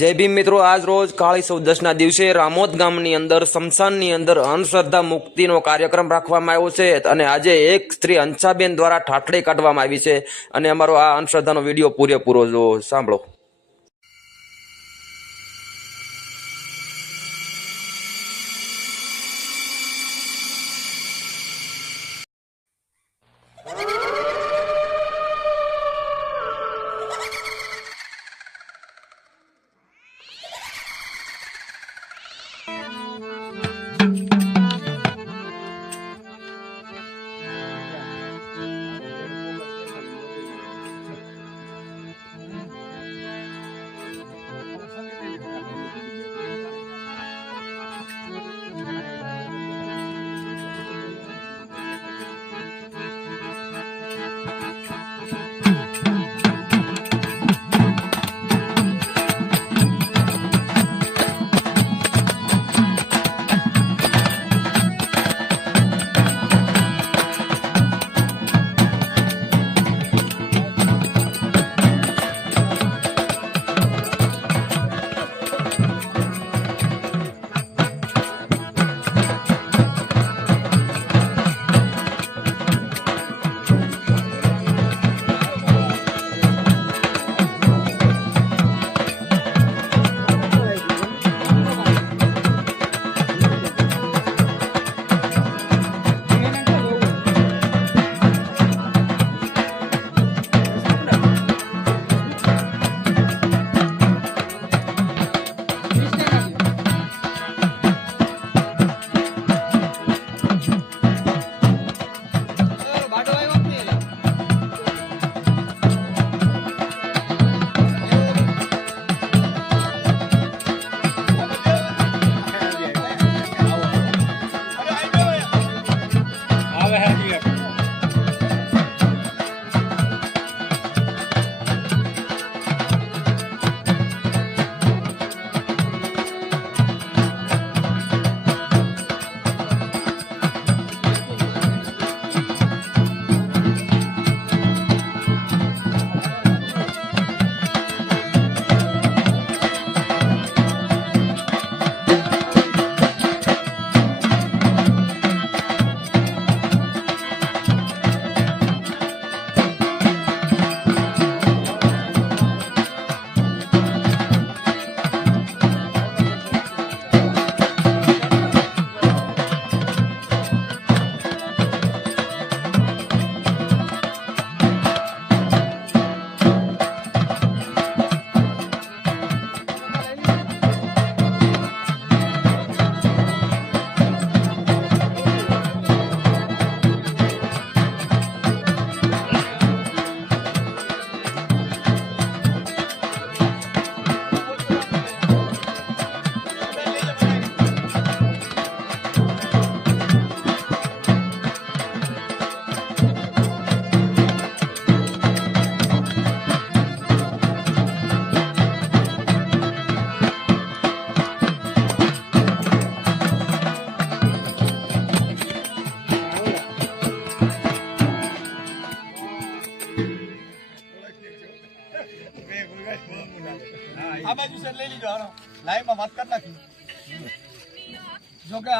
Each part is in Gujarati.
જય ભીમ મિત્રો, આજ રોજ કાળી ચૌદશના દિવસે રામોદ ગામની અંદર સમસાનની અંદર અંધશ્રદ્ધા મુક્તિનો કાર્યક્રમ રાખવામાં આવ્યો છે અને આજે એક સ્ત્રી અંશાબેન દ્વારા ઠાઠડી કાઢવામાં આવી છે. અને અમારો આ અંધશ્રદ્ધાનો વીડિયો પૂરેપૂરો જો સાંભળો.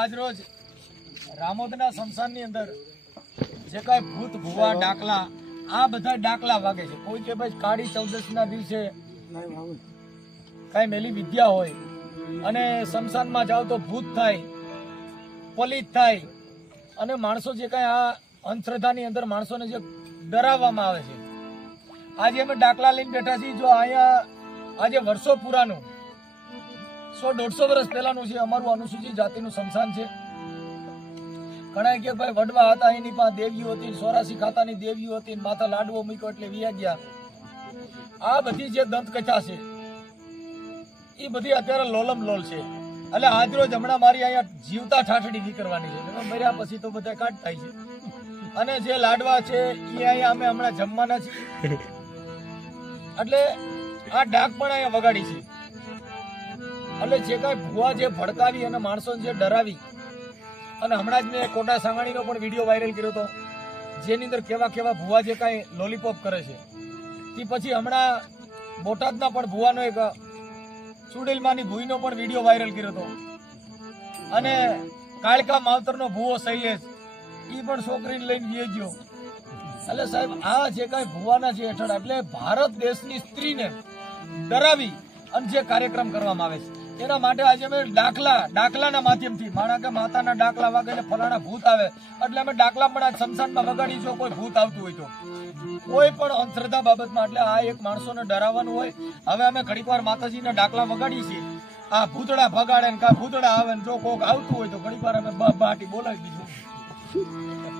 જો કે આજ રોજ રામોદના સંસારની અંદર જે કાંઈ ભૂત, ભૂવા, ડાકલા, આ બધા ડાકલા વાગે છે. કોઈ કે ભાઈ કાળી ચૌદશના દિવસે કાંઈ મેલી વિદ્યા હોય અને શમશાનમાં જાઓ તો ભૂત થાય, પલિત થાય અને માણસો જે કાંઈ આ અંધશ્રદ્ધાની અંદર માણસોને જે ડરાવવામાં આવે છે. આજે અમે ડાકલા લઈને બેઠા છીએ. જો અહીંયા આજે વર્ષો પુરાનું સો દોઢસો વર્ષ પહેલાનું છે, અમારું અનુસૂચિત જાતિનું સ્મશાન છે. ઘણા કે ભાઈ વડવા હતા, એની પાસે દેવીઓ હતી, સોરાસી ખાતાની દેવીઓ હતી માથા લાડવો મૂક્યો એટલે વિયા ગયા. આ બધી જે દંતકથા છે એ બધી અત્યારે લોલમ લોલ છે. એટલે આજરોજ હમણાં મારી અહીંયા જીવતા ઠાઠડી કરવાની છે. મર્યા પછી તો બધા કાટ થાય છે. અને જે લાડવા છે એ અહીંયા અમે હમણાં જમવાના છીએ. એટલે આ ડાક પણ અહીંયા વગાડી છે. એટલે જે કાંઈ ભુવા જે ભડકાવી અને માણસોને જે ડરાવી. અને હમણાં જ મેં કોટા સાંગાણીનો પણ વીડિયો વાયરલ કર્યો હતો જેની અંદર કેવા કેવા ભુવા જે કાંઈ લોલીપોપ કરે છે. તે પછી હમણાં બોટાદના પણ ભુવાનો એક, ચુડેલમાની ભૂઈનો પણ વીડિયો વાયરલ કર્યો હતો અને કાળકા માવતરનો ભૂવો શૈલેષ એ પણ છોકરીને લઈને વી ગયો. એટલે સાહેબ, આ જે કાંઈ ભુવાના છે હેઠળ, એટલે ભારત દેશની સ્ત્રીને ડરાવી અને જે કાર્યક્રમ કરવામાં આવે છે. એના માટે આજે અમે ડાકલા ડાકલાના માધ્યમથી, માણા કે માતાના ડાકલા વાગે એટલે ફલાણા ભૂત આવે. એટલે અમે ડાકલા પણ આ શમશાનમાં વગાડી જો કોઈ ભૂત આવતું હોય તો. કોઈ પણ અંધશ્રદ્ધા બાબતમાં, એટલે આ એક માણસોને ડરાવવાનું હોય. હવે અમે ઘડીક વાર માતાજીના ડાકલા વગાડીએ છીએ. આ ભૂતડા ભગાડે ને કા ભૂતડા આવે ને જો કોક આવતું હોય તો ઘડીક વાર અમે બાટી બોલાવી દીધું.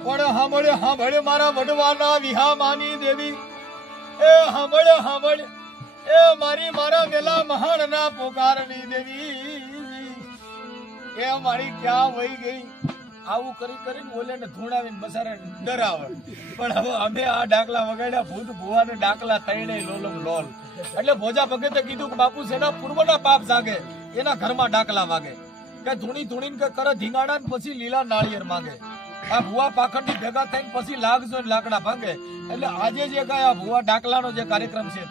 પણ સાંભળ્યો? સાંભળે મારા વડવાના વિહામાની દેવી. એ સાંભળ્યો સાંભળે એ મારી મારા વેલા મહાણના પોકારની દેવી. એ મારી ક્યાં વહી ગઈ? આવું કરી કરીને બોલે ને ધૂણાવીને બસારે ડરાવે. પણ હવે અમે આ ડાકલા વગાડ્યા, ભૂત ભુવાને ડાકલા તૈણે લોલમ લોલ. એટલે ભોજા ભગતે કીધું કે બાપુ સેના પૂર્વના પાપ જાગે? એના ઘરમાં ડાકલા વાગે. કે ધૂણી ધૂણીને કે કરે ધીંગાડા પછી લીલા નાળિયેર માંગે. આ ભુવા પાખંડી ભેગા થઈને પછી લાગજો ને લાકડા ભાંગે. એટલે આજે જે કાંઈ આ ભુવા ડાકલાનો જે કાર્યક્રમ છે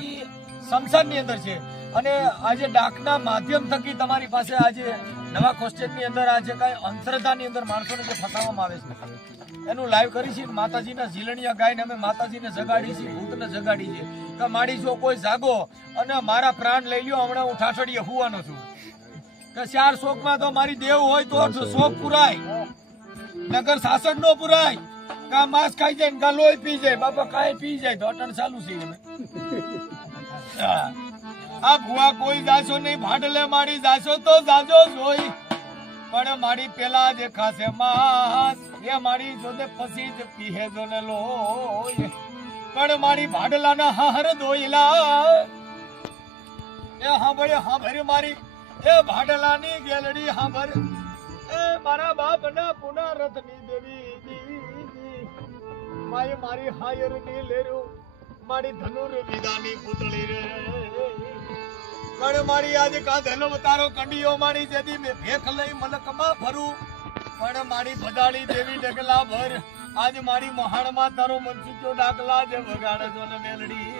ઈ શમશાનની અંદર છે. અને આજે ડાકના માધ્યમ થકી તમારી પાસે આજે નવા ક્વેશ્ચનની અંદર આજે કાંઈ અંધશ્રદ્ધાની અંદર માણસોને જે ફસાવવામાં આવે છે. એનું લાઈવ કરી છે માતાજીના ઝીલણિયા ગાયને અમે માતાજીને જગાડી છીએ ભૂતને જગાડી છે કે માડી જો કોઈ જાગો અને મારા પ્રાણ લઈ લ્યો હમણાં હું ઠાઠડીએ હુવાનો છું. કે ચાર શોકમાં તો મારી દેવ હોય તો શોક પુરાય. નગર શાસન નો પુરાય. કા માંસ ખાઈ જાય કા પી જાય. બાપા કાય પી જાય. તો ચાલુ છે આ ભુવા કોઈ જાશો નહીં. ભાડલે મારી જાશો તો જાજો જોઈ. પણ મારી પેલા જે ખાસે માસ, એ મારી જોદે પછી જ પીહે જો ને લોય પણ મારી ભાડલાના હાર દોયલા. એ હાંભળે હાંભળે મારી. એ ભાડલાની ગેલડી હાંભળ. એ મારા બાપના પુના રથની દેવી માય મારી હાયરની લેરો, મારી ધનુર વિદાની પુતળી રે. પણ મારી આજે કાંધેલો તારો કંડીઓ મારી જેદી મે ભેખ લઈ મલકમાં ભરું. પણ મારી ભદાળી દેવી ડગલા ભર, આજ મારી મહાણમાં તારો મનસુખ્યો ડાકલા જે વગાડે જો ને મેલડી.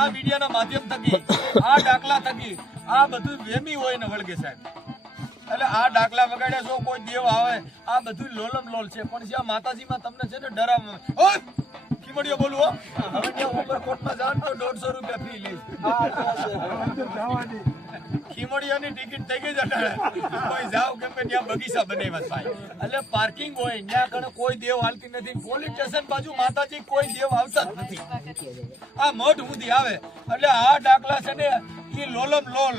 આ મીડિયાના માધ્યમ થકી, આ ડાકલા થકી, આ બધું વેમી હોય ને વળગે સાહેબ. એટલે આ ડાકલા વગાડ્યા જો કોઈ દેવ આવે, આ બધું લોલમ લોલ છે. પણ જ્યાં માતાજીમાં તમને છે ને ડરાવ ઓય બોલવો હવે ત્યાં ઉપરકોટમાં જાઓ તો દોઢસો રૂપિયા ફી લઈશ. ખીમડિયાની ટિકિટ થઈ ગઈ અટાણે. કોઈ જાવ કેમ કે ત્યાં બગીચા બનાવ્યા ભાઈ. એટલે પાર્કિંગ હોય ત્યાં કણે કોઈ દેવ હાલતી નથી. પોલીસ સ્ટેશન બાજુ માતાજી કોઈ દેવ આવતા જ નથી. આ મઠ સુધી આવે. એટલે આ ડાકલા છે ને એ લોલમ લોલ.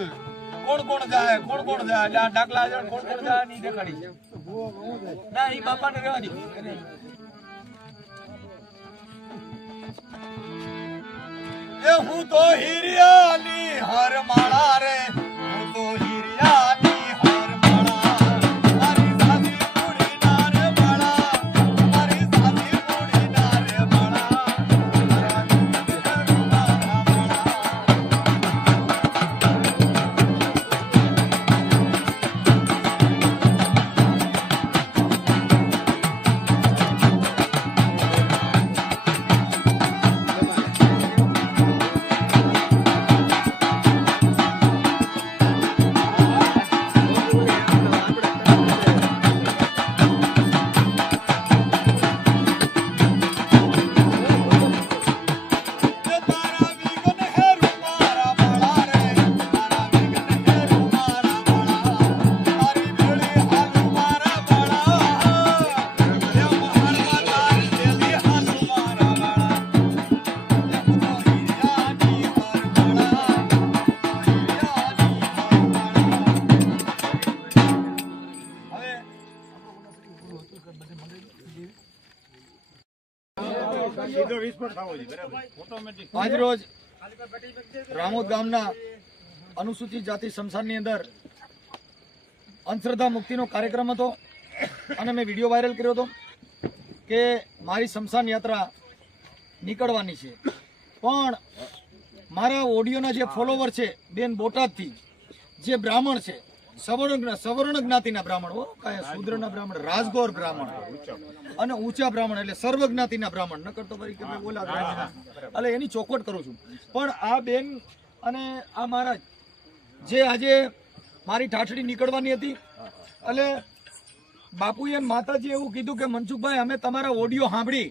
કોણ કોણ જાય કોણ કોણ જાય? આ ડાકલા છે કોણ કોણ જાય નહીં દેખાડી. ના એ બાપાને રહેવા દી. હું તો હિરિયાની હર માળા રે. આજરોજ રામોદ ગામના અનુસૂચિત જાતિ શમશાનની અંદર અંધશ્રદ્ધા મુક્તિનો કાર્યક્રમ હતો અને મેં વીડિયો વાયરલ કર્યો હતો કે મારી શમશાન યાત્રા નીકળવાની છે. પણ મારા ઓડિયોના જે ફોલોવર છે બેન બોટાદથી, જે બ્રાહ્મણ છે સવર્ણ સવર્ણ જ્ઞાતિના બ્રાહ્મણ હો શુદ્રના બ્રાહ્મણ રાજગોર બ્રાહ્મણ. અને ઊંચા બ્રાહ્મણ એટલે સર્વ જ્ઞાતિના બ્રાહ્મણ. નકર તો ફરી કે ભાઈ ઓલા. એટલે એની ચોખવટ કરું છું. પણ આ બેન અને આ મારા જે આજે મારી ઠાઠડી નીકળવાની હતી એટલે બાપુએ માતાજી એવું કીધું કે મનસુખભાઈ અમે તમારા ઓડિયો સાંભળી.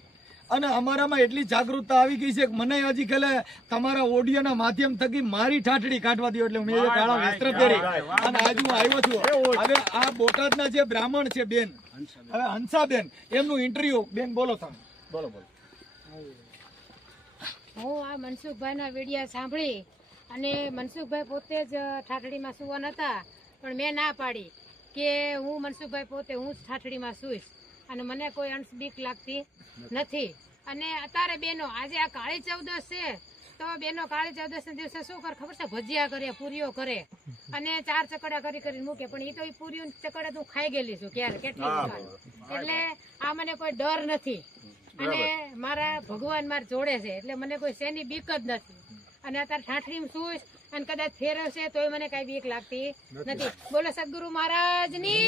અને અમારામાં એટલી જાગૃતતા આવી ગઈ છે કે મને હજી કાલે તમારા ઓડિયોના માધ્યમ થકી મારી ઠાઠડી કાઢવા દો એટલે મેં એ કાળા વસ્ત્ર પહેરી અને આજે હું આવ્યો છું. હવે આ બોટાદના જે બ્રાહ્મણ છે બેન હવે હંસાબેન એમનું ઇન્ટરવ્યુ બેન બોલો તમે. બોલો બોલો. હું આ મનસુખભાઈના વિડીયા સાંભળી અને મનસુખભાઈ પોતે જ ઠાઠડીમાં સુવા નતા પણ મેં ના પાડી કે હું મનસુખભાઈ પોતે હું જ ઠાઠડીમાં સુઈશ. અને મને કોઈ અંશ બીક લાગતી નથી. અને અત્યારે બેનો આજે આ કાળી ચૌદશ છે તો બેનો કાળી ચૌદશ ના દિવસે શું કરે ખબર છે? ભજીયા કરે પૂરીઓ કરે અને ચાર ચકડા કરી કરીને મૂકે. પણ એ તો એ પૂરીઓ ચકડા તું ખાઈ ગયેલી છું ક્યારે? કેટલી એટલે આ મને કોઈ ડર નથી. અને મારા ભગવાન મારે જોડે છે એટલે મને કોઈ શેની બીક જ નથી. અને અત્યારે ઠાઠડીમાં સુઈશ અને કદાચ ફેરવશે તોય મને કઈ બીક લાગતી નથી. બોલો સદગુરુ મહારાજની.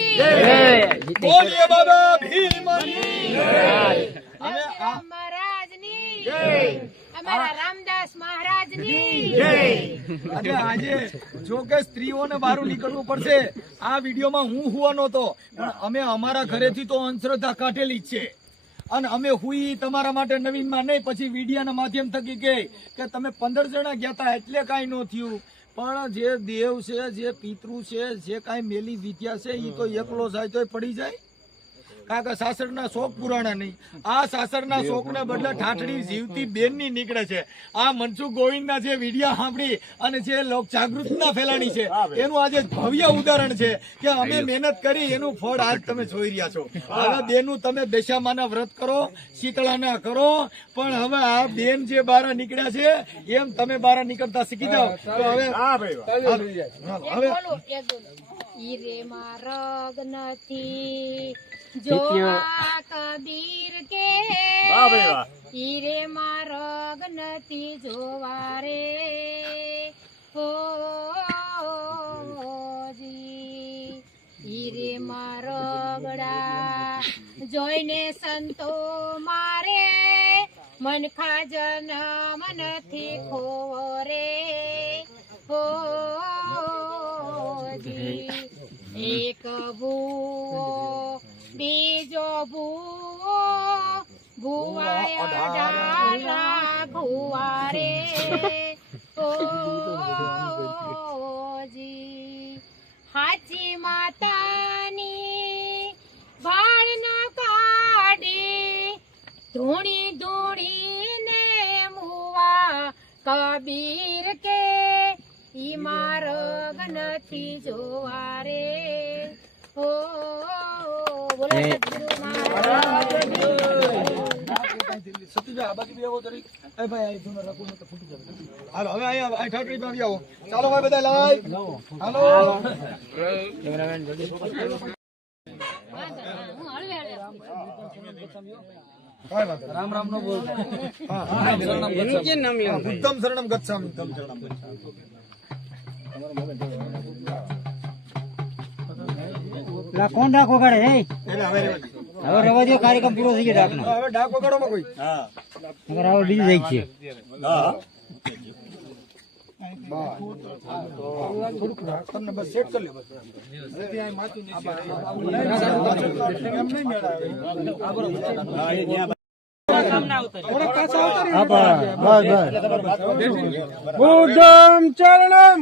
બોલીએ બાબા ભીમની. હવે આ અમારા રામદાસ મહારાજની. એટલે આજે જો કે સ્ત્રીઓને બહાર નીકળવું પડશે આ વિડીયોમાં હું હુવાનો હતો પણ અમે અમારા ઘરેથી તો અંધશ્રદ્ધા કાઢેલી જ છે. અને અમે હુઈ તમારા માટે નવીનમાં નહીં, પછી મીડિયાના માધ્યમ થકી કહે કે તમે પંદર જણા ગયા હતા એટલે કાંઈ ન થયું. પણ જે દેવ છે, જે પિતૃ છે, જે કાંઈ મેલી વિદ્યા છે એ તો એકલો જાય તો પડી જાય. કારણ કે સાસરના શોખ પુરાણા નહીં. આ સાસરના શોકને બદલે ઠાઠડી જીવતી બેનની નીકળે છે. આ મનસુખ ગોવિંદના જે વિડિયા સાંભળી અને જે લોક જાગૃતતા ફેલાણી છે એનું આજે ભવ્ય ઉદાહરણ છે કે અમે મહેનત કરી એનું ફળ આજ તમે જોઈ રહ્યા છો. હવે બેનનું તમે દશામાના વ્રત કરો શીતળાના કરો પણ હવે આ બેન જે બારા નીકળ્યા છે એમ તમે બારા નીકળતા શીખી જાઓ. તો હવે હવે એક બોલું, એક બોલું. હીરે માં રગ નથી જોવા કબીર કે હીરે માં રગ નથી જોવા રે. હો જી હીરે મારગડા જોઈને સંતો મારે. મન ખાજન મનથી ખોવો રે હો એક ભૂવો બીજો ભૂવો ભૂવાયા ડાલા ભૂવા રે ઓજી હાચી માતાની ભાળ ન કાઢી ધૂણી ધૂણીને મુવા કબીર કે ઈ માર્ગ નથી જોવા રે ઓ ચાલો ભાઈ બધા લાઈવ હાલો હું હળવે હળવે કાંઈ વાંધો નહીં. રામ રામ નો બોલ હા હા ઉત્તમ શરણમ ગચ્છામી ઉત્તમ શરણમ ગચ્છામિ લા કોણ ડાક વગાડે હે? હવે રેવા દો કાર્યક્રમ પૂરો થઈ ગયો ડાકનો. હવે ડાક કોઈ. નકર હવે બીજું જાય છે. થોડુંક રાખ, તમને બસ સેટ કરી લે બસ. એમ નહીં મેળ આવે. પાછા આવતા રહ્યો. બુદ્ધમ ચરણમ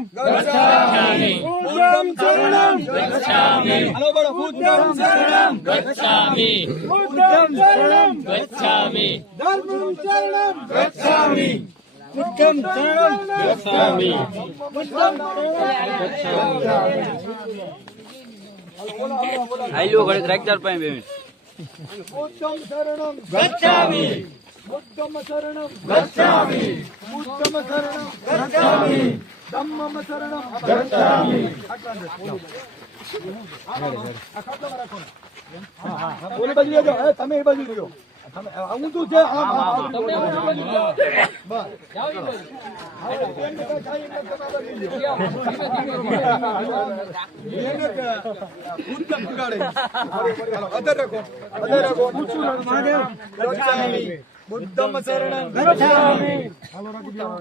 બુદ્ધમ શરણમ હાલો બોલો બુદ્ધમ શરણમ ગચ્છામિ બુદ્ધમ શરણમ ગચ્છામિ ધર્મમ શરણમ ગચ્છામિ ઉત્તમ શરણમ ગચ્છામિ બુદ્ધમ આઈલો ઘડી ટ્રેક્ટર પાસે બે મિનિટ ઉત્તમ શરણમ ગચ્છામિ ઉત્તમ શરણમ ગચ્છામિ ઉત્તમ શરણમ ગચ્છામિ ધમ્મમ શરણમ ગચ્છામિ ઓલી બાજુ લેજો એ તમે એ બાજુ લેજો હું તું છે એ બાજુ હાલો, રાખો. બુદ્ધમ.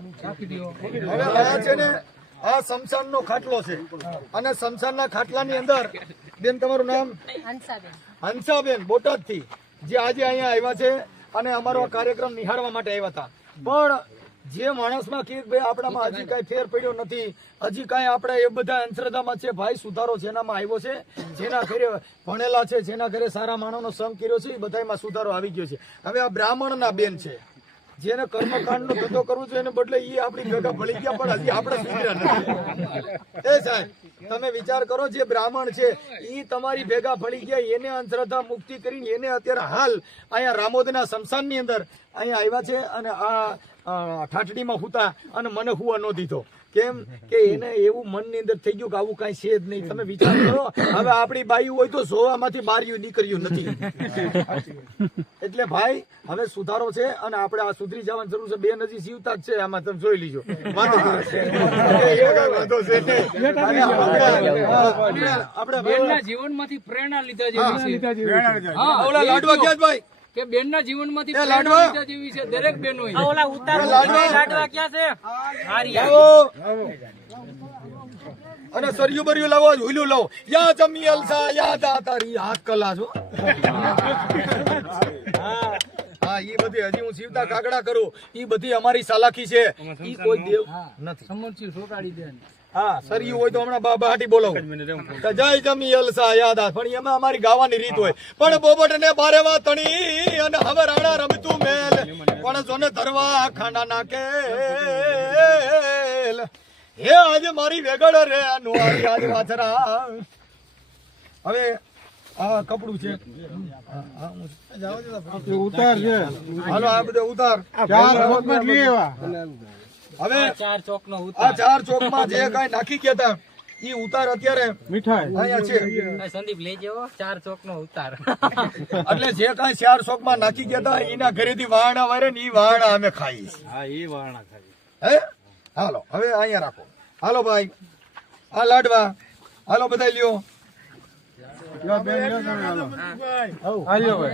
હવે આ છે ને આ શમશાનનો ખાટલો છે અને શમશાનના ખાટલાની અંદર બેન તમારું નામ હંસાબેન હંસાબેન બોટાદથી જે આજે અહીંયા આવ્યા છે અને અમારો આ કાર્યક્રમ નિહાળવા માટે આવ્યા હતા પણ જે માણસમાં કે ભાઈ આપણામાં હજી કાંઈ ફેર પડ્યો નથી, હજી કાંઈ આપણે એ બધા અંધશ્રદ્ધામાં છે, ભાઈ સુધારો જેનામાં આવ્યો છે, જેના ઘરે ભણેલા છે, જેના ઘરે સારા માણસનો સંગ કર્યો છે, એ બધામાં સુધારો આવી ગયો છે. હવે આ બ્રાહ્મણના બેન છે. જેને કર્મકાંડ નો ધંધો કરવો છે, એને બદલે એ આપણી ભેગા ભળી ગયા, પણ હજી આપણે સુધર્યા એ સાહેબ, તમે વિચાર કરો જે બ્રાહ્મણ છે એ તમારી ભેગા ભળી ગયા, એને અંધશ્રદ્ધા મુક્તિ કરીને એને અત્યારે હાલ અહીંયા રામોદના શમશાનની અંદર અહીંયા આવ્યા છે, અને આ ઠાઠડીમાં હુતા અને મને હુવા ન દીધો. કેમ કે એને એવું મનની અંદર થઈ ગયું કે આવું કાંઈ છે જ નહીં. તમે વિચાર કરો હવે આપણી બાઈ હોય તો સોવામાંથી બારીયું નીકળ્યું નથી. એટલે ભાઈ હવે સુધારો છે અને આપણે આ સુધરી જવાની જરૂર છે. બે નજી જીવતા જ છે આમાં તમે જોઈ લીજો. આપણે- જીવનમાંથી પ્રેરણા લીધા જેવી છે. લાડવા ક્યાં ભાઈ? કે બેનના જીવનમાંથી એ પ્રેરણા જેવી છે દરેક બેનો એ લાડવા. આવો. અને સરિયું બરિયું લાવો હુલ્યું લાવો. યા જમી અલસા યા દાતારી. હાથ કલા છો. હા ઈ બધી હજી હું સીવતા કાગડા કરું. ઈ બધી અમારી સાલાકી છે. ઈ કોઈ દેવ નથી. સંમતથી ચોટાડી દે હા સરિયું હોય તો હમણાં બા બહાટી બોલાવું. તો જય જમી અલસા યાદ આ પણ એમાં અમારી ગાવાની રીત હોય. પણ બોબટ ને બારે તણી અને હવે રાણા રમતું મેલ. પણ જોને ધરવા નાખે. હે આજે મારી વેગડ રે નુવારી આજ વાછરા. હવે આ કપડું છે. હા, હા, હું- ઉતાર છે. હાલો આ બધે ઉતાર. ચાર લઈ આવ્યા. હવે ચાર ચોક નો આ ચાર ચોકમાં જે કાંઈ નાખી ગયા ઈ ઉતાર અત્યારે મીઠાઈ. અહીંયા છે. સંદીપ લઈ જવો ચાર ચોક નો ઉતાર. એટલે જે કાંઈ ચાર ચોકમાં નાખી ગયા હતા એના ઘરેથી વાહણા વારે ને ઈ વાહણા અમે ખાઈ હા ઈ વાણા ખાઈ હે? હાલો હવે અહીંયા રાખો. હાલો ભાઈ આ લાડવા. હાલો બધા લ્યો. હાલો. ભાઈ.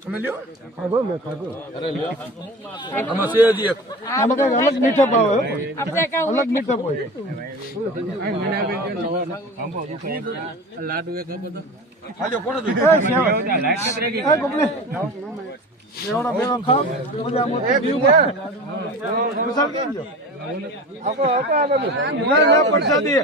તમે લ્યો આમાં છે હજી એક અલગ મીઠા ભાવે અલગ મીઠા હોય હાલ્યો કોણ હતું એવડા ખાવ મજા મોતી દીવ વિશાલ કેમ છો આપો આપો આ બધું ના ના પ્રસાદી